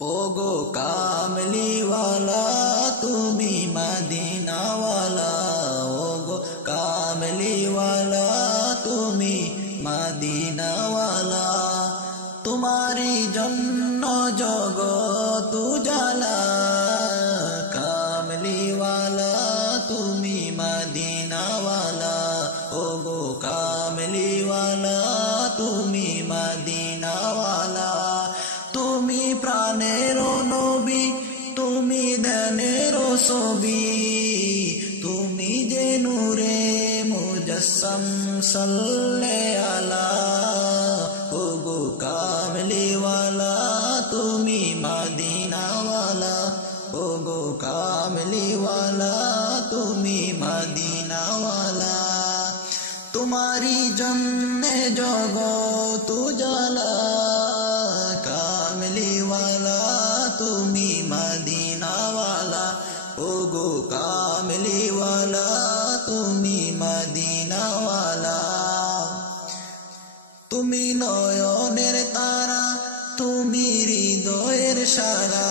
ওগো কামলিওয়ালা তুমি মদিনাওয়ালা, ওগো কামলিওয়ালা তুমি মদিনাওয়ালা। তোমারি জন্য জগৎ উজালা, কামলিওয়ালা তুমি মদিনাওয়ালা, ওগো কামলিওয়ালা তুমি মদিনাওয়ালা। তুমি প্রাণের নবী, তুমি ধ্যানের ছবি, তুমি যে নূরে মুজাসসাম সাল্লে আলা, ওগো কামলিওয়ালা তুমি মদিনাওয়ালা, ওগো কামলিওয়ালা তুমি মদিনাওয়ালা। তোমারি জন্যে জগৎ উজালা, কামলিওয়ালা তুমি মদিনাওয়ালা, ওগো কামলিওয়ালা তুমি মদিনাওয়ালা। তুমি নয়নের তারা, তুমি হৃদয়ের সারা,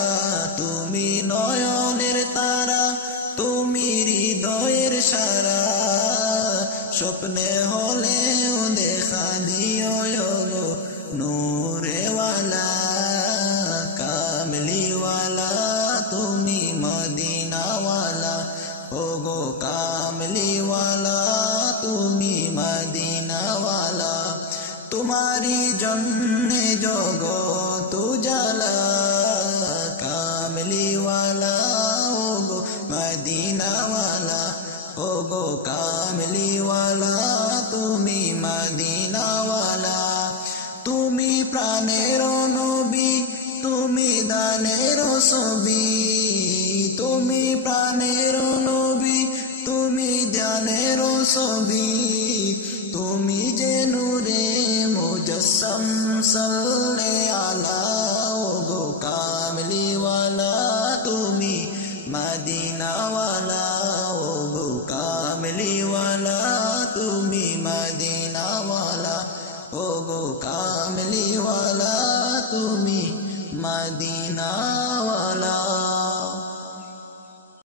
তুমি নয়নের তারা, তুমি হৃদয়ের সারা। স্বপ্নে হলেও দেখা দিও গো নূরেওয়ালা, কামলিওয়ালা তুমি মদিনাওয়ালা, ওগো কামলিওয়ালা তুমি মদিনাওয়ালা। তোমারি জন্যে জগৎ উজালা, কামলিওয়ালা ওগো মদিনাওয়ালা, ওগো কামলিওয়ালা তুমি মদিনাওয়ালা। তুমি প্রাণের নবী, তুমি দানের ছবি, তুমি প্রাণের নবী, তুমি ধ্যানের ছবি, তুমি যে নূরে মুজাসসাম সাল্লে আলা, ওগো কামলিওয়ালা তুমি মদিনাওয়ালা, ওগো কামলিওয়ালা তুমি মদিনাওয়ালা, ওগো কামলিওয়ালা তুমি মদিনাওয়ালা।